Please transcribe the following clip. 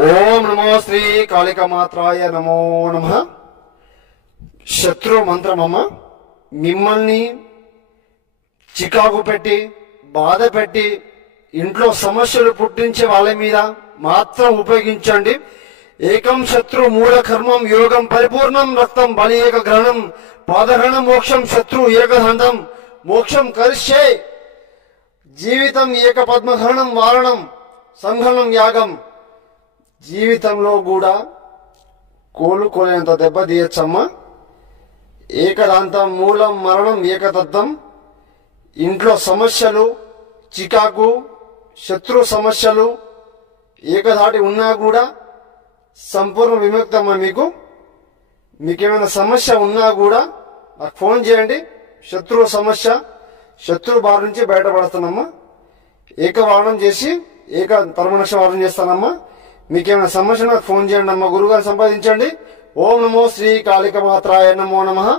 ఓం నమో శ్రీ కాళికామాత్రాయ నమో నమః. శత్రు మంత్రమమ్మ, మిమ్మల్ని చికాకు పెట్టి బాధ పెట్టి ఇంట్లో సమస్యలు పుట్టించే వాళ్ళ మీద మాత్రం ఉపయోగించండి. ఏకం శత్రు మూల కర్మం యోగం పరిపూర్ణం రక్తం బలి ఏక గ్రహణం పాదగ్రహణ మోక్షం శత్రు ఏకదంతం మోక్షం కరిష్యే జీవితం ఏక పద్మగ్రహణం వారణం సంఘనం యాగం. జీవితంలో కూడా కోలుకోలేనంత దెబ్బ తీయచ్చమ్మా. ఏకదాంతం మూలం మరణం ఏకదత్తం. ఇంట్లో సమస్యలు చికాకు శత్రు సమస్యలు ఏకధాటి ఉన్నా కూడా సంపూర్ణ విముక్తమ్మా. మీకేమైనా సమస్య ఉన్నా కూడా నాకు ఫోన్ చేయండి. శత్రు సమస్య శత్రు బారి నుంచి బయటపడుతున్నామ్మా. ఏకవారణం చేసి ఏక పరమనక్ష వారణం చేస్తానమ్మా. మీకేమైనా సమస్య నాకు ఫోన్ చేయండి అమ్మా. గురుగారు సంపాదించండి. ఓం నమో శ్రీ కాళికామాత్రాయ నమో నమః.